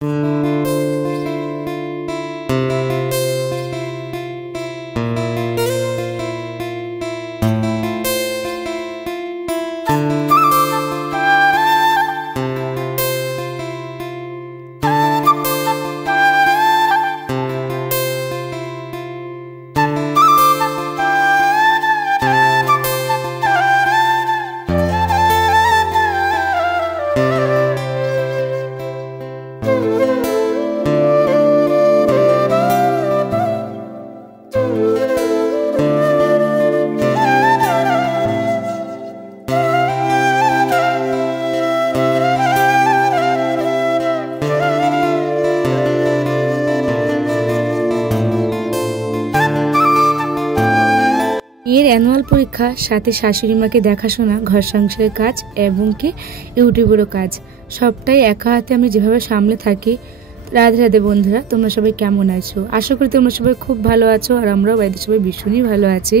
মেয়ের অ্যানুয়াল পরীক্ষা, সাথে শাশুড়ি মাকে দেখাশোনা, ঘর সংসারের কাজ এবং কি ইউটিউবেরও কাজ, সবটাই একা হাতে আমি যেভাবে সামলে থাকি। রাধে রাধে বন্ধুরা, তোমরা সবাই কেমন আছো? আশা করি তোমরা সবাই খুব ভালো আছো, আর আমরাও বাড়িতে সবাই ভীষণই ভালো আছি।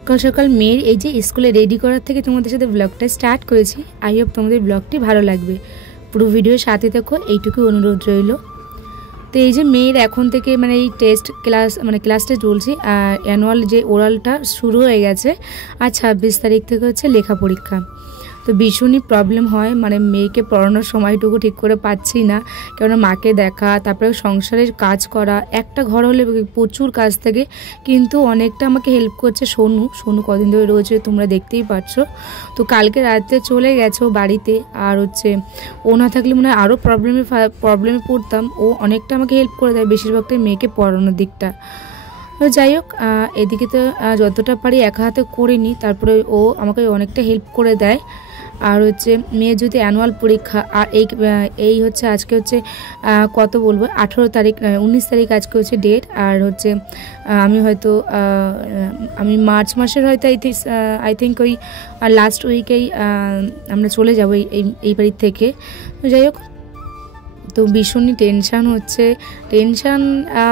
সকাল সকাল মেয়ের এই যে স্কুলে রেডি করার থেকে তোমাদের সাথে ব্লগটা স্টার্ট করেছি। আই হোপ তোমাদের ব্লগটি ভালো লাগবে, পুরো ভিডিওর সাথে দেখো, এইটুকু অনুরোধ রইল। তো এই যে মেয়ের এখন থেকে মানে এই টেস্ট ক্লাস ক্লাস টেস্ট বলছি, আর অ্যানুয়াল যে ওরালটা শুরু হয়ে গেছে, আর 26 তারিখ থেকে হচ্ছে লেখা পরীক্ষা। তো ভীষণই প্রবলেম হয়, মেয়েকে পড়ানোর সময়টুকু ঠিক করে পাচ্ছি না, কেননা মাকে দেখা, তারপরে সংসারের কাজ করা, একটা ঘর হলে প্রচুর কাজ থাকে। কিন্তু অনেকটা আমাকে হেল্প করছে সোনু কদিন ধরে রয়েছে, তোমরা দেখতেই পাচ্ছ। তো কালকে রাতে চলে গেছো বাড়িতে, আর হচ্ছে ও না থাকলে মনে হয় আরও প্রবলেমে পড়তাম। ও অনেকটা আমাকে হেল্প করে দেয়, বেশিরভাগটাই মেয়েকে পড়ানোর দিকটা। তো যাই হোক, এদিকে তো যতটা পারি একা হাতে করে নিই, তারপরে ও আমাকে অনেকটা হেল্প করে দেয়। আর হচ্ছে মেয়ের যদি অ্যানুয়াল পরীক্ষা, আর এই হচ্ছে আজকে হচ্ছে কত বলবো, 18 তারিখ 19 তারিখ আজকে হচ্ছে ডেট। আর হচ্ছে আমি মার্চ মাসের হয়তো আই থিঙ্ক ওই লাস্ট উইকেই আমরা চলে যাবো এই বাড়ির থেকে। তো যাই হোক, তো ভীষণই টেনশান হচ্ছে,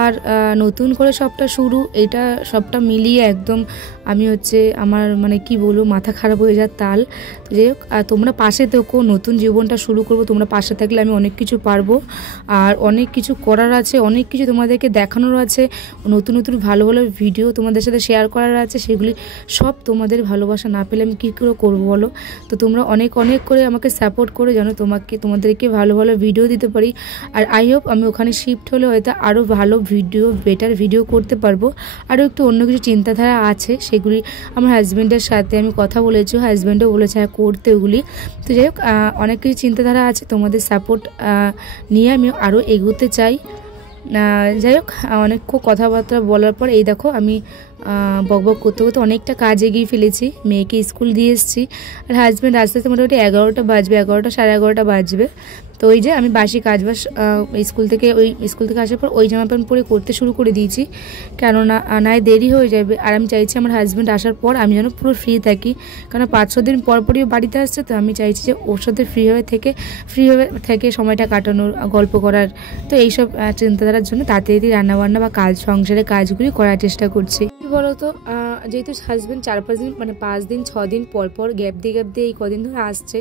আর নতুন করে সবটা শুরু, এটা সবটা মিলিয়ে একদম আমি হচ্ছে আমার কি বলবো, মাথা খারাপ হয়ে যাওয়ার তাল। তো যাই হোক, তোমরা পাশে থেকো, নতুন জীবনটা শুরু করবো, তোমরা পাশে থাকলে আমি অনেক কিছু পারবো, আর অনেক কিছু করার আছে, অনেক কিছু তোমাদেরকে দেখানোর আছে, নতুন নতুন ভালো ভালো ভিডিও তোমাদের সাথে শেয়ার করার আছে। সেগুলি সব তোমাদের ভালোবাসা না পেলে আমি কী করে করবো বলো? তো তোমরা অনেক করে আমাকে সাপোর্ট করে যেন তোমাদেরকে ভালো ভালো ভিডিও দিতে পারি। আর আই হোপ আমি ওখানে শিফট হলে হয়তো আরও ভালো ভিডিও, বেটার ভিডিও করতে পারবো। আরও একটু অন্য কিছু চিন্তাধারা আছে, সেগুলি আমার হাজব্যান্ডের সাথে আমি কথা বলেছি, হাজব্যান্ডও বলেছে হ্যাঁ করতে ওগুলি। তো যাই হোক, অনেক কিছু চিন্তাধারা আছে, তোমাদের সাপোর্ট নিয়ে আমি আরও এগোতে চাই। যাই হোক, অনেক কথাবার্তা বলার পর এই দেখো আমি বকবক করতে করতে অনেকটা কাজ এগিয়ে ফেলেছি, মেয়েকে স্কুল দিয়ে এসেছি। আর হাজব্যান্ড আস্তে আস্তে মোটামুটি 11টা বাজবে, 11টা সাড়ে 11টা বাজবে। তো ওই যে আমি বাসি কাজবাজ স্কুল থেকে আসার পর ওই জামা প্যান্ট পরে করতে শুরু করে দিয়েছি, কেননা নয় দেরি হয়ে যাবে। আর আমি চাইছি আমার হাজব্যান্ড আসার পর আমি যেন পুরো ফ্রি থাকি, কারণ 5-6 দিন পরই বাড়িতে আসছে। তো আমি চাইছি যে ওর সাথে ফ্রি হয়ে থেকে সময়টা কাটানোর, গল্প করার। তো এইসব চিন্তাধারার জন্য তাড়াতাড়ি রান্নাবান্না বা সংসারের কাজগুলি করার চেষ্টা করছি। বলতো, যেহেতু হাজব্যান্ড 4-5 দিন 5 দিন 6 দিন পর গ্যাপ দিয়ে এই কদিন ধরে আসছে,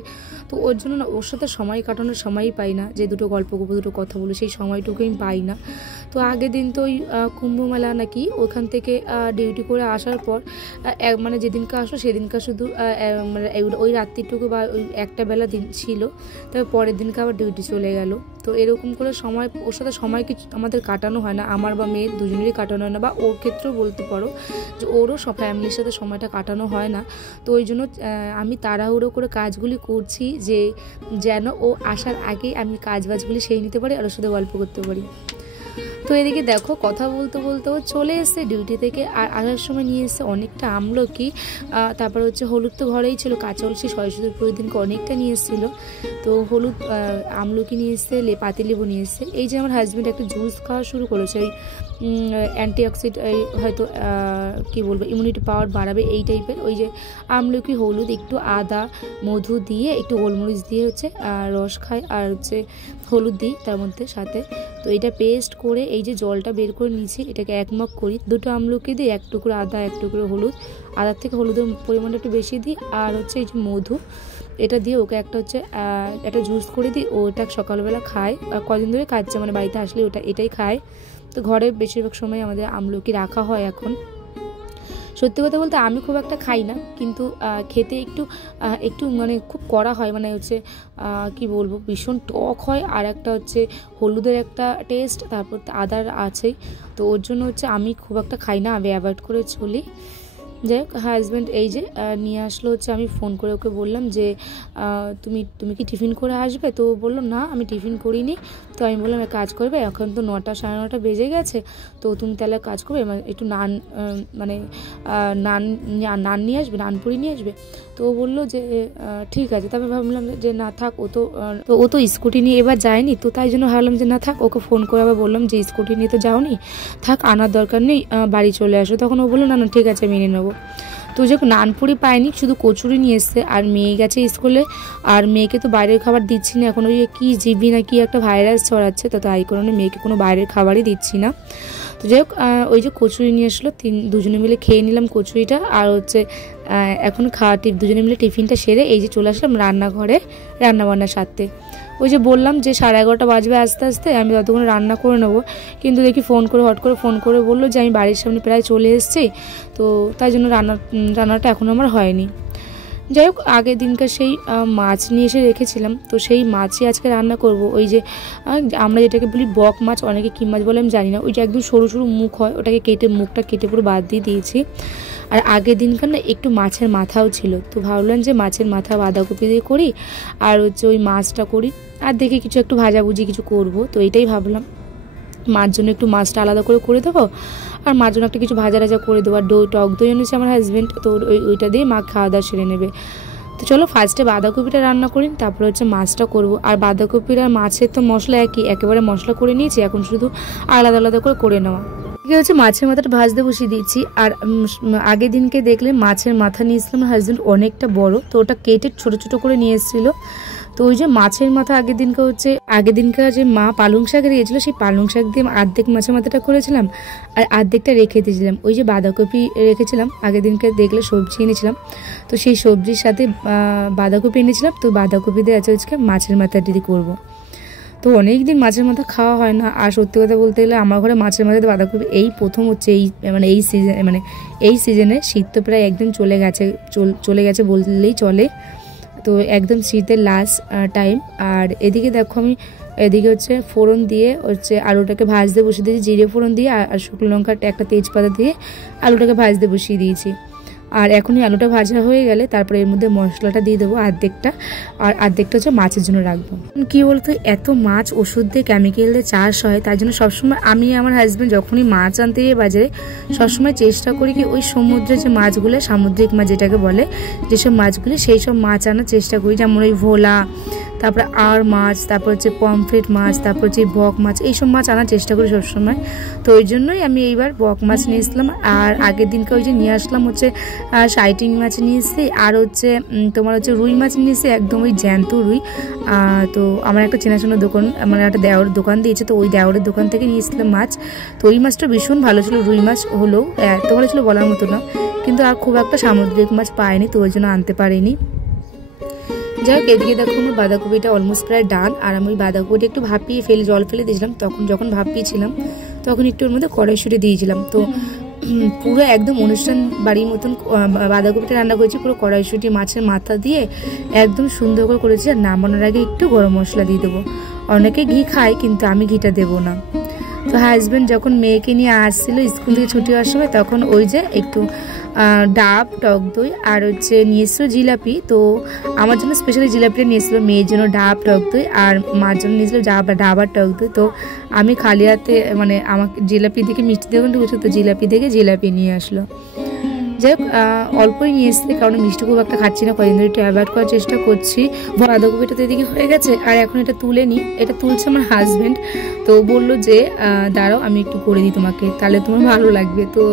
তো ওর জন্য না ওর সাথে সময় কাটানোর সময়ই পাই না, যে দুটো গল্প করবো, দুটো কথা বলবো, সেই সময়টুকুই আমি পাই না। তো আগের দিন তো ওই কুম্ভমেলা নাকি ওখান থেকে ডিউটি করে আসার পর যেদিনকে আসলো সেদিনকে শুধু ওই রাত্রিটুকু বা ওই একটা বেলা দিন ছিল, তবে পরের দিনকে আবার ডিউটি চলে গেল। তো এরকম করে সময় ওর সাথে সময় কিছু আমাদের কাটানো হয় না, আমার বা মেয়ের দুজনেরই কাটানো হয় না, বা ওর ক্ষেত্রেও বলতে পারো যে ওরও সব ফ্যামিলির সাথে সময়টা কাটানো হয় না। তো ওই জন্য আমি তাড়াহুড়ো করে কাজগুলি করছি, যেন ও আসার আগেই আমি কাজবাজগুলি সেই নিতে পারি আর ওর সাথে গল্প করতে পারি। তো এদিকে দেখো, কথা বলতে ও চলে এসছে ডিউটি থেকে, আর আসার সময় নিয়ে এসছে অনেকটা আমলকি, তারপর হচ্ছে হলুদ তো ঘরেই ছিল, কাঁচা হলুদ সরস্বতী পুজোর দিনকে অনেকটা নিয়ে এসেছিলো। তো হলুদ, আমলকি নিয়ে এসছে, পাতিলেবু নিয়ে এসছে। এই যে আমার হাজব্যান্ড একটা জুস খাওয়া শুরু করেছে, ওই অ্যান্টিঅক্সিডেন্ট, হয়তো কি বলবো, ইমিউনিটি পাওয়ার বাড়াবে এই টাইপের। ওই যে আমলকি, হলুদ, একটু আদা, মধু দিয়ে, একটু গোলমরিচ দিয়ে হচ্ছে রস খায়, আর হচ্ছে হলুদ দিই তার মধ্যে সাথে। তো এটা পেস্ট করে এই যে জলটা বের করে নিয়েছি, এটাকে 1 মগ করি, 2টো আমলকি দিই, 1 টুকরো আদা, 1 টুকরো হলুদ, আদার থেকে হলুদের পরিমাণটা একটু বেশি দিই, আর হচ্ছে এই যে মধু, এটা দিয়ে ওকে একটা হচ্ছে একটা জুস করে দিই, ও এটা সকালবেলা খায়, কদিন ধরে খাচ্ছে, মানে বাড়িতে আসলে এটাই খায়। তো ঘরে বেশিরভাগ সময় আমাদের আমলকি রাখা হয় এখন। সত্যি কথা বলতে আমি খুব একটা খাই না, কিন্তু খেতে একটু মানে খুব কড়া হয়, মানে হচ্ছে কি বলবো, ভীষণ টক হয়, আর একটা হচ্ছে হলুদের একটা টেস্ট, তারপর আদার আছেই, তো ওর জন্য হচ্ছে আমি খুব একটা খাই না, আমি অ্যাভয়েড করে চলি। যাই হোক, হাজব্যান্ড এই যে নিয়ে আসলো, হচ্ছে আমি ফোন করে ওকে বললাম যে তুমি কি টিফিন করে আসবে? তো বললো না আমি টিফিন করিনি। তো আমি বললাম এক কাজ করবে, এখন তো 9টা সাড়ে 9টা বেজে গেছে, তো তুমি তাহলে কাজ করবে একটু মানে নান নিয়ে আসবে, নানপুরি নিয়ে আসবে। তো ও বললো যে ঠিক আছে। তারপর ভাবলাম যে না থাক, ও তো স্কুটি নিয়ে এবার যায়নি, তো তাই জন্য ভাবলাম যে না থাক, ওকে ফোন করে আবার বললাম যে স্কুটি নিয়ে তো যাওনি, থাক আনার দরকার নেই, বাড়ি চলে আসো। তখন ও বললো না না ঠিক আছে মেনে নেবো। তো যখন নানপুরি পায়নি, শুধু কচুরি নিয়ে এসছে, আর মেয়ে গেছে স্কুলে, আর মেয়েকে তো বাইরের খাবার দিচ্ছি না এখন, ওই কি জিবি না কি একটা ভাইরাস ছড়াচ্ছে, তো তাই কারণে মেয়েকে কোনো বাইরের খাবারই দিচ্ছি না। তো যাই হোক, ওই যে কচুরি নিয়ে আসলো, দুজনে মিলে খেয়ে নিলাম কচুরিটা, আর হচ্ছে এখন দুজনে মিলে টিফিনটা সেরে এই যে চলে আসলাম রান্নাঘরে রান্নাবান্নার সাথে। ওই যে বললাম যে 11:30 বাজবে আস্তে আস্তে, আমি ততক্ষণ রান্না করে নেবো, কিন্তু দেখি হট করে ফোন করে বললো যে আমি বাড়ির সামনে প্রায় চলে এসেছি, তো তাই জন্য রান্নাটা এখন আমার হয়নি। যাই হোক, আগের দিনকার সেই মাছ নিয়ে এসে রেখেছিলাম, তো সেই মাছই আজকে রান্না করব। ওই যে আমরা যেটাকে বলি বক মাছ, অনেকে কী মাছ বলে আমি জানি না, ওই যে একদম সরু সরু মুখ হয়, ওটাকে মুখটা কেটে পুরো বাদ দিয়ে দিয়েছি। আর আগের দিনকার না একটু মাছের মাথাও ছিল, তো ভাবলাম যে মাছের মাথা বাঁধাকপি দিয়ে করি, আর হচ্ছে ওই মাছটা করি, আর দেখে কিছু একটু ভাজাভুজি কিছু করব, তো এটাই ভাবলাম। মার জন্য একটু মাছটা আলাদা করে দেবো, আর মার জন্য একটা কিছু ভাজা করে দেবো, আর টক দই এনেছে আমার হাজব্যান্ড, তো ওইটা দিয়ে মা খাওয়া দাওয়া সেরে নেবে। তো চলো ফার্স্টে বাঁধাকপিটা রান্না করি, তারপরে হচ্ছে মাছটা করব। আর বাঁধাকপির আর মাছের তো মশলা একেবারে মশলা করে নিয়েছি, এখন শুধু আলাদা আলাদা করে নেওয়া। ঠিক হচ্ছে, মাছের মাথাটা ভাজতে বসিয়ে দিয়েছি। আর আগের দিনকে দেখলে মাছের মাথা নিয়ে এসেছিলাম হাজব্যান্ড, অনেকটা বড়, তো ওটা কেটে ছোট ছোট করে নিয়ে এসেছিলো। তো ওই যে মাছের মাথা আগের দিনকার যে মা পালং শাক দিয়েছিল, সেই পালং শাক দিয়ে অর্ধেক মাছের মাথাটা করেছিলাম, আর অর্ধেকটা রেখে দিয়েছিলাম। ওই যে বাঁধাকপি রেখেছিলাম, আগের দিনকে দেখলে সবজি এনেছিলাম, তো সেই সবজির সাথে বাঁধাকপি এনেছিলাম, তো বাঁধাকপি দিয়ে আজকে মাছের মাথা দিয়ে করবো। তো অনেক দিন মাছের মাথা খাওয়া হয় না, আর সত্যি কথা বলতে গেলে আমার ঘরে মাছের মাথা দিয়ে বাঁধাকপি এই প্রথম হচ্ছে, এই সিজনে শীত তো প্রায় একদম চলে গেছে বললেই চলে, তো একদম শীতের লাস্ট টাইম। আর এদিকে দেখো আমি হচ্ছে ফোড়ন দিয়ে হচ্ছে আলুটাকে ভাজতে বসিয়ে দিয়েছি, জিরে ফোড়ন দিয়ে আর শুকনো লঙ্কা একটা তেজপাতা দিয়ে আলুটাকে ভাজতে বসিয়ে দিয়েছি। আর এখনই আলুটা ভাজা হয়ে গেলে তারপরে এর মধ্যে মশলাটা দিয়ে দেবো অর্ধেকটা, আর অর্ধেকটা হচ্ছে মাছের জন্য রাখবো। কি বলতো, এত মাছ ওষুধ দিয়ে কেমিক্যাল দিয়ে চাষ হয়, তার জন্য সবসময় আমি আমার হাজব্যান্ড যখনই মাছ আনতে যাই বাজারে, সবসময় চেষ্টা করি কি ওই সমুদ্রের যে মাছগুলো, সামুদ্রিক মাছ যেটাকে বলে, যেসব মাছগুলি সেই সব মাছ আনার চেষ্টা করি, যেমন ওই ভোলা, তারপরে আর মাছ, তারপর হচ্ছে পমফ্রেট মাছ, তারপর হচ্ছে বক মাছ, এইসব মাছ আনার চেষ্টা করি সবসময়। তো ওই জন্যই আমি এইবার বক মাছ নিয়ে এসলাম, আর আগের দিনকে ওই যে নিয়ে আসলাম হচ্ছে সাইটিং মাছ নিয়ে এসেছি, আর হচ্ছে তোমার হচ্ছে রুই মাছ নিয়ে এসেছি, একদম ওই জ্যান্ত রুই। তো আমার একটা চেনাশোনা দোকান, মানে একটা দেওয়ারের দোকান দিয়েছে, তো ওই দেওয়ারের দোকান থেকে নিয়ে এসেছিলাম মাছ। তো ওই মাছটা ভীষণ ভালো ছিল, রুই মাছ হলেও এত ভালো ছিল বলার মতো না, কিন্তু আর খুব একটা সামুদ্রিক মাছ পাইনি, তো ওই জন্য আনতে পারিনি। যাই হোক, এদিকে দেখো আমার বাঁধাকপিটা অলমোস্ট প্রায় ডান, আর আমি বাঁধাকপিটা একটু জল ফেলে দিয়েছিলাম, যখন ভাপিয়েছিলাম তখন একটু ওর মধ্যে কড়াইশুঁটি দিয়েছিলাম। তো পুরো একদম অনুষ্ঠান বাড়ির মতন বাঁধাকপিটা রান্না করেছি, পুরো কড়াইশুঁটি মাছের মাথা দিয়ে একদম সুন্দর করে করেছি। আর নামানোর আগে একটু গরম মশলা দিয়ে দেবো, অনেকে ঘি খায় কিন্তু আমি ঘিটা দেবো না। তো হাজব্যান্ড যখন মেয়েকে নিয়ে আসছিল স্কুল থেকে ছুটি হওয়ার সময়, তখন ওই যে একটু ডাব, টক দই আর হচ্ছে নিয়ে এসেছিলো জিলাপি। তো আমার জন্য স্পেশালি জিলাপিটা নিয়ে এসেছিলো, মেয়ের জন্য ডাব, টক দই, আর মার জন্য নিয়েছিল ডাব আর টক দই। তো আমি খালি হাতে, মানে আমাকে জিলাপি দেখে মিষ্টি দেবেন ঢুকেছে, তো জিলাপি দেখে জিলাপি নিয়ে আসলো। যাই হোক, অল্পই নিয়ে এসছে, কারণ মিষ্টি খুব একটা খাচ্ছি না, কদিন ধরে একটু অ্যাভয়েড করার চেষ্টা করছি। বাঁধাকপিটা তো এদিকে হয়ে গেছে, আর এখন এটা তুলে নিই, এটা তুলছে আমার হাজব্যান্ড। তো বললো যে দাঁড়াও আমি একটু করে দিই তোমাকে, তাহলে তোমার ভালো লাগবে। তো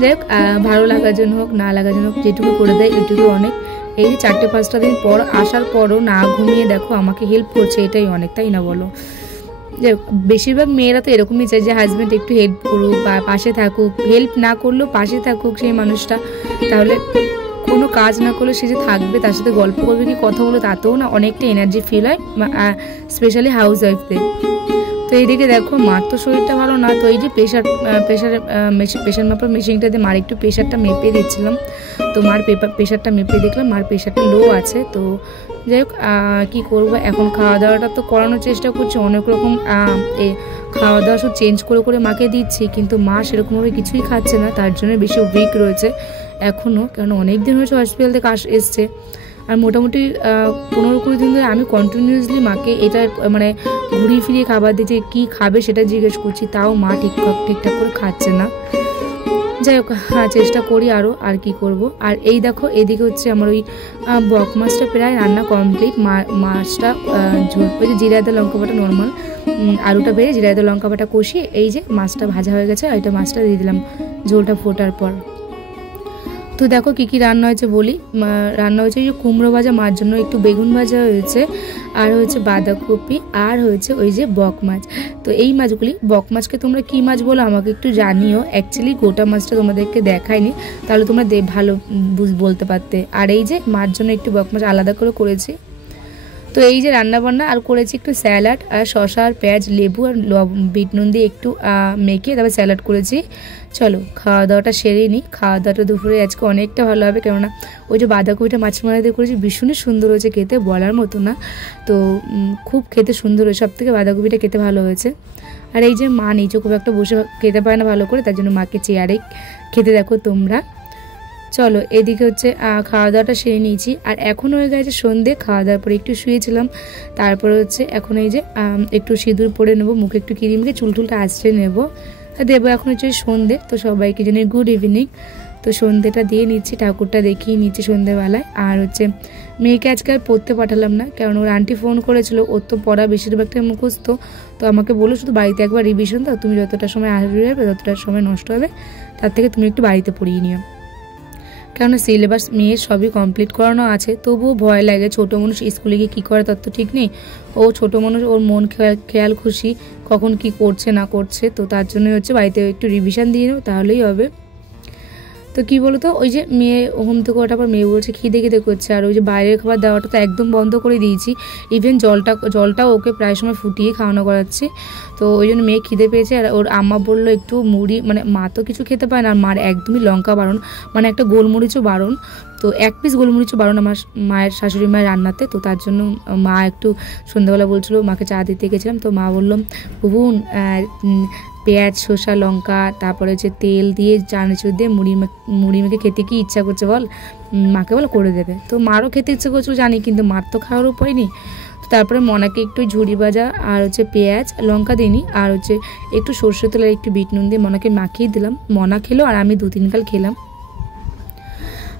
যাই হোক, ভালো লাগার জন্য হোক না লাগার জন্য হোক, যেটুকু করে দেয় এটুকু অনেক। এই 4-5টা দিন পর আসার পরও না ঘুমিয়ে দেখো আমাকে হেল্প করছে, এটাই অনেক, তাই না বলো? বেশিরভাগ মেয়েরা তো এরকমই চায় যে হাজব্যান্ড একটু হেল্প করুক বা পাশে থাকুক, হেল্প না করলেও পাশে থাকুক সেই মানুষটা, তাহলে কোনো কাজ না করলে সে যে থাকবে, তার সাথে গল্প করবে কি কথা বলবে, তাতেও না অনেকটা এনার্জি ফিল হয়, স্পেশালি হাউস ওয়াইফদের। তো এইদিকে দেখো মার তো শরীরটা ভালো না, তো এই যে প্রেশার মাপার মেশিনটাতে মার একটু প্রেশারটা মেপে দিচ্ছিলাম। তো মার প্রেশারটা মেপে দেখলাম মার প্রেশারটা লো আছে। তো যাই হোক কী করবো, এখন খাওয়া দাওয়াটা তো করানোর চেষ্টা করছি, অনেক রকম খাওয়া দাওয়া সব চেঞ্জ করে করে মাকে দিচ্ছি, কিন্তু মা সেরকমভাবে কিছুই খাচ্ছে না, তার জন্য বেশি উইক রয়েছে এখনও, কারণ অনেক দিন হয়েছে হসপিটাল থেকে এসছে। আর মোটামুটি 15-20 দিন ধরে আমি কন্টিনিউয়াসলি মাকে এটা মানে ঘুরিয়ে ফিরিয়ে খাবার দিতে, কী খাবে সেটা জিজ্ঞেস করছি, তাও মা ঠিকঠাক করে খাচ্ছে না। যাই হোক চেষ্টা করি আরও, আর কি করব। আর এই দেখো এদিকে হচ্ছে আমার ওই বক মাছটা প্রায় রান্না কমপ্লিট। মাছটা ঝোল ওই যে জিরা আদা লঙ্কা বাটা নর্মাল, আলুটা বেড়ে জিরা আদা লঙ্কা বাটা কষিয়ে এই যে মাছটা ভাজা হয়ে গেছে, আর এটা মাছটা দিয়ে দিলাম ঝোলটা ফোটার পর। তো দেখো কী কী রান্না হয়েছে বলি। রান্না হয়েছে ওই যে কুমড়ো ভাজা, মার জন্য একটু বেগুন ভাজা হয়েছে, আর হয়েছে বাঁধাকপি, আর হয়েছে ওই যে বক মাছ। তো এই মাছগুলি, বক মাছকে তোমরা কী মাছ বলো আমাকে একটু জানিও। অ্যাকচুয়ালি গোটা মাছটা তোমাদেরকে দেখায়নি, তাহলে তোমরা ভালো বলতে পারতে। আর এই যে মার জন্য একটু বক মাছ আলাদা করে করেছি। তো এই যে রান্নাবান্না, আর করেছি একটু স্যালাড, আর শসা আর পেঁয়াজ লেবু আর বিট নুন দিয়ে একটু মেখে তারপর স্যালাড করেছি। চলো খাওয়া দাওয়াটা সেরেই নিই। খাওয়া দাওয়াটা দুপুরে আজকে অনেকটা ভালো হবে, কেননা ওই যে বাঁধাকপিটা মাছ মারা দিয়ে করেছি, ভীষণই সুন্দর হয়েছে খেতে, বলার মতো না। তো খুব খেতে সুন্দর হয়েছে, সব থেকে বাঁধাকপিটা খেতে ভালো হয়েছে। আর এই যে মা নিচে খুব একটা বসে খেতে পারে না ভালো করে, তার জন্য মাকে চেয়ারে খেতে দেখো তোমরা। চলো এদিকে হচ্ছে খাওয়া দাওয়াটা সেরে নিয়েছি, আর এখন হয়ে গেছে সন্ধে। খাওয়া দাওয়ার পরে একটু শুয়েছিলাম, তারপরে হচ্ছে এখন এই যে একটু সিঁদুর পরে নেবো, মুখে একটু ক্রিম দিয়ে চুলটা আঁচড়ে নেবো, দেবো। এখন হচ্ছে সন্ধে, তো সবাইকে জানাই গুড ইভিনিং। তো সন্ধেটা দিয়ে নিচ্ছি, ঠাকুরটা দেখিয়ে নিচ্ছি সন্ধেবেলায়। আর হচ্ছে মেয়েকে আজকে আর পড়তে পাঠালাম না, কারণ ওর আন্টি ফোন করেছিল, ওর তো পড়া বেশিরভাগটা মুখস্থ। তো আমাকে বলো শুধু বাড়িতে একবার রিভিশন দাও, তুমি যতটা সময় আসবে ততটা সময় নষ্ট হবে, তার থেকে তুমি একটু বাড়িতে পড়িয়ে নিও। কেননা সিলেবাস মেয়ের সবই কমপ্লিট করানো আছে, তবুও ভয় লাগে, ছোটো মানুষ স্কুলে গিয়ে কী করে তার তো ঠিক নেই। ও ছোটো মানুষ, ওর মন খেয়াল খুশি কখন কি করছে না করছে, তো তার জন্যই হচ্ছে বাড়িতে একটু রিভিশন দিয়ে নেব, তাহলেই হবে। তো কী বলো তো, ওই যে মেয়ে হোম থেকে ওঠার পর মেয়ে বলছে খিদে করছে, আর ওই যে বাইরের খাবার দেওয়াটা তো একদম বন্ধ করে দিয়েছি। ইভেন জলটাও ওকে প্রায় সময় ফুটিয়ে খাওয়ানো করাচ্ছি। তো ওই জন্য মেয়ে খিদে পেয়েছে, আর ওর আম্মা বললো একটু মুড়ি, মানে মা তো কিছু খেতে পায় না, আর মার একদমই লঙ্কা বারণ, মানে একটা গোলমরিচও বারণ। তো 1 পিস গোলমরিচও বারণ আমার মায়ের শাশুড়ি মায়ের রান্নাতে। তো তার জন্য মা একটু সন্ধ্যাবেলা বলছিল, মাকে চা দিতে গেছিলাম, তো মা বললাম বুবুন পেঁয়াজ শসা লঙ্কা তারপরে হচ্ছে তেল দিয়ে চানাচুর দিয়ে মুড়ি মেখে খেতে কি ইচ্ছা করছে বল, মাকে বল করে দেবে। তো মারও খেতে ইচ্ছা করছিল জানি, কিন্তু মার তো খাওয়ার উপায় নেই। তো তারপরে মনাকে একটু ঝুড়ি ভাজা আর হচ্ছে পেঁয়াজ লঙ্কা দিইনি, আর হচ্ছে একটু সর্ষে তেল আর একটু বিট নুন দিয়ে মনাকে মাখিয়ে দিলাম। মনা খেলো, আর আমি 2-3 গাল খেলাম।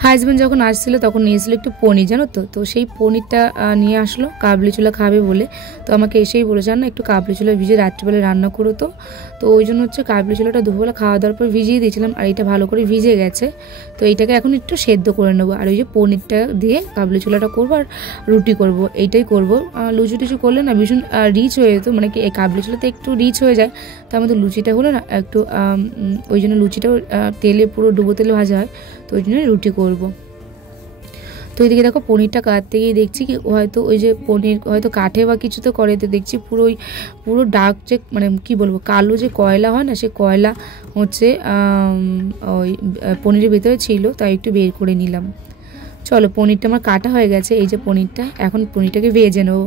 হাজব্যান্ড যখন আসছিলো তখন নিয়েছিল একটু পনির, জানো তো। তো সেই পনিরটা নিয়ে আসলো, কাবলি ছোলা খাবে বলে। তো আমাকে এসেই বলে জান না একটু কাবলি ছোলা ভিজে রাত্রিবেলা রান্না করো। তো ওই জন্য হচ্ছে কাবলি ছোলাটা দুপুরবেলা খাওয়া দাওয়ার পর ভিজিয়ে দিয়েছিলাম, আর এটা ভালো করে ভিজে গেছে। তো এইটাকে এখন একটু সেদ্ধ করে নেবো, আর ওই যে পনিরটা দিয়ে কাবলি ছোলাটা করবো, আর রুটি করব, এইটাই করবো। লুচি টুচি করলে না ভীষণ রিচ হয়ে যেত, মানে কি এই কাবলি ছোলাতে একটু রিচ হয়ে যায়, তার মধ্যে লুচিটা হলে না একটু ওই জন্য লুচিটাও তেলে পুরো ডুবো তেলে ভাজা হয়, তো ওই জন্য রুটি করবো। তো এদিকে দেখো পনিরটা কাটতে গিয়ে দেখছি কি হয়তো ওই যে পনির হয়তো কাঠে বা কিছু তো করে, তো দেখছি পুরো ডার্ক যে মানে কি বলবো কালো যে কয়লা হয় না, সে কয়লা হচ্ছে ওই পনিরের ভেতরে ছিল, তাই একটু বের করে নিলাম। চলো পনিরটা আমার কাটা হয়ে গেছে, এই যে পনিরটা, এখন পনিরটাকে ভেজে নেবো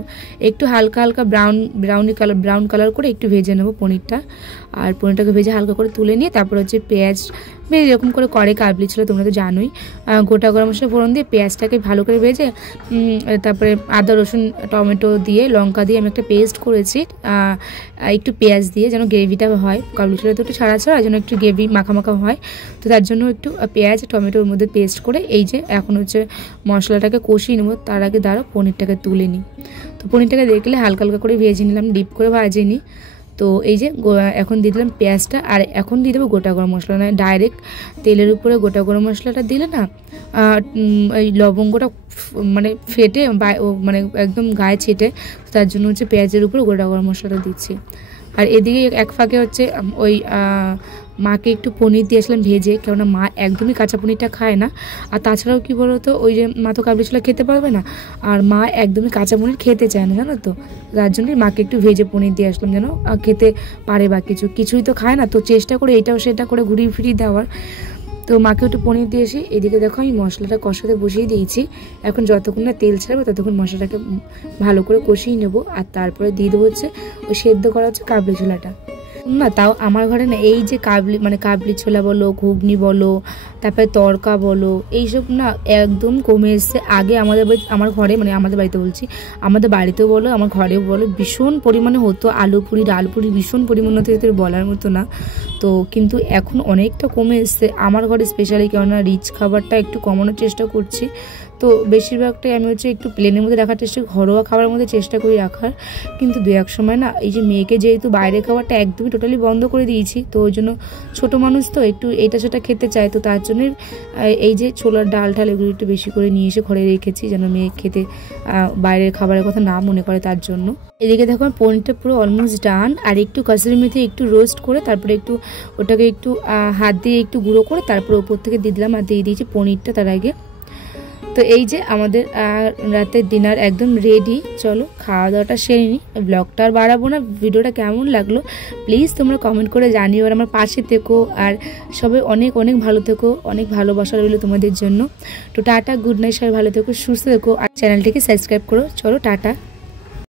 একটু হালকা ব্রাউন কালার করে একটু ভেজে নেবো পনিরটা। আর পনিরটাকে ভেজে হালকা করে তুলে নিয়ে তারপর হচ্ছে পেঁয়াজ এরকম করে কাবলি ছিল তোমরা তো জানোই, গোটা গরম মশলা ফোড়ন দিয়ে পেঁয়াজটাকে ভালো করে ভেজে তারপরে আদা রসুন টমেটো দিয়ে লঙ্কা দিয়ে আমি একটা পেস্ট করেছি, একটু পেঁয়াজ দিয়ে যেন গ্রেভিটা হয়, কাবলি ছোলা তো একটু ছাড়া যেন একটু গ্রেভি মাখা হয়। তো তার জন্য একটু পেঁয়াজ টমেটোর মধ্যে পেস্ট করে এই যে এখন হচ্ছে মশলাটাকে কষিয়ে নেবো, তার আগে দাঁড়াও পনিরটাকে তুলে নিই। তো পনিরটাকে দেখলে হালকা করে ভেজে নিলাম, ডিপ করে ভাজিনি। তো এই যে এখন দিয়ে দিলাম পেঁয়াজটা, আর এখন দিয়ে দেবো গোটা গরম মশলা, না ডাইরেক্ট তেলের উপরে গোটা গরম মশলাটা দিলে না এই লবঙ্গটা মানে ফেটে মানে একদম গায়ে ছেটে, তার জন্য হচ্ছে পেঁয়াজের উপরে গোটা গরম মশলাটা দিচ্ছি। আর এদিকে এক ফাঁকে হচ্ছে ওই মাকে একটু পনির দিয়ে আসলাম ভেজে, কেননা মা একদমই কাঁচা পনিরটা খায় না। আর তাছাড়াও কী বলো তো, ওই যে মা তো কাবলি ছোলা খেতে পারবে না, আর মা একদমই কাঁচা পনির খেতে চায় না, জানো তো। তার জন্যই মাকে একটু ভেজে পনির দিয়ে আসলাম, যেন খেতে পারে। বা কিছুই তো খায় না, তো চেষ্টা করে এটাও সেটা করে ঘুরিয়ে ফিরিয়ে দেওয়ার। তো মাকে একটু পনির দিয়ে এসে এদিকে দেখো আমি মশলাটা কষাতে বসিয়ে দিয়েছি। এখন যতক্ষণ না তেল ছাড়বে ততক্ষণ মশলাটাকে ভালো করে কষিয়ে নেবো। আর তারপরে দিয়ে দেবো হচ্ছে ওই সেদ্ধ করা হচ্ছে কাবলি ছোলাটা। না তাও আমার ঘরে না এই যে কাবলি ছোলা বলো, ঘুগনি বলো, তারপরে তড়কা বলো, এইসব না একদম কমে এসছে। আগে আমার ঘরে, মানে আমাদের বাড়িতে বলছি, আমাদের বাড়িতেও বলো আমার ঘরেও বলো, ভীষণ পরিমাণে হতো। আলু পুরি, ডাল পুরি ভীষণ পরিমাণে হতো, এদের বলার মতো না। তো কিন্তু এখন অনেকটা কমে এসছে আমার ঘরে স্পেশালি, কেননা রিচ খাবারটা একটু কমানোর চেষ্টা করছি। তো বেশিরভাগটাই আমি হচ্ছে একটু প্লেনের মধ্যে রাখার চেষ্টা, ঘরোয়া খাবারের মধ্যে চেষ্টা করি রাখার। কিন্তু দু এক সময় না এই যে মেয়েকে যেহেতু বাইরের খাবারটা একদমই টোটালি বন্ধ করে দিয়েছি, তো ওই জন্য ছোটো মানুষ তো একটু এইটা সেটা খেতে চায়। তো তার জন্য এই যে ছোলার ডাল এগুলো একটু বেশি করে নিয়ে এসে ঘরে রেখেছি, যেন মেয়ে খেতে বাইরের খাবারের কথা না মনে করে তার জন্য। এদিকে দেখো পনিরটা পুরো অলমোস্ট ডান। আর একটু কাসুরি মেথি একটু রোস্ট করে তারপরে একটু ওটাকে একটু হাত দিয়ে একটু গুঁড়ো করে তারপরে ওপর থেকে দিয়ে দিলাম। আর দিয়ে দিয়েছি পনিরটা তার আগে। তো এই যে আমাদের রাতের ডিনার একদম রেডি। চলো খাওয়া দাওয়াটা সেরে নিই, ব্লগটা আর বাড়াবো না। ভিডিওটা কেমন লাগলো প্লিজ তোমরা কমেন্ট করে জানিও, আর আমার পাশে থেকো। আর সবাই অনেক অনেক ভালো থেকো, অনেক ভালোবাসা রইলো তোমাদের জন্য। তো টাটা, গুড নাইট, সবাই ভালো থেকো, সুস্থ থেকো, আর চ্যানেলটিকে সাবস্ক্রাইব করো। চলো টাটা।